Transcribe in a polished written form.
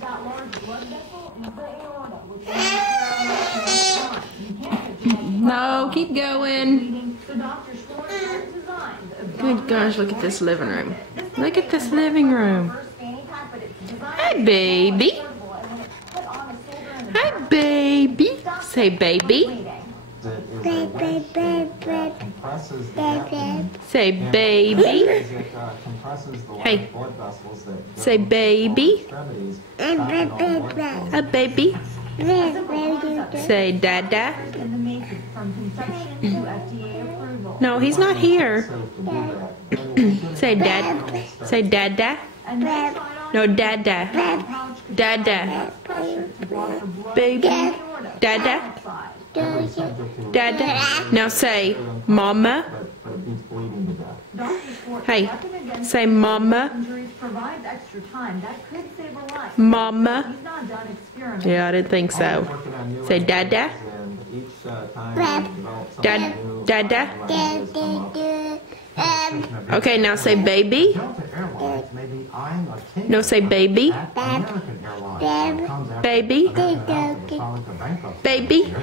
vessels. No, keep going. Good gosh, look at this living room. Look at this living room. Hi, baby. Hi, baby. Say baby. Say baby. Hey. Say baby. A baby. Say dada. No, he's not here. Say dad. Say dada. No, dada. Dada. Baby. Dada. Dada. Now say mama. Hey, say mama. Mama. Yeah, I didn't think so. Say dada. Dada. Okay, now say baby. No, say baby. Baby. Baby.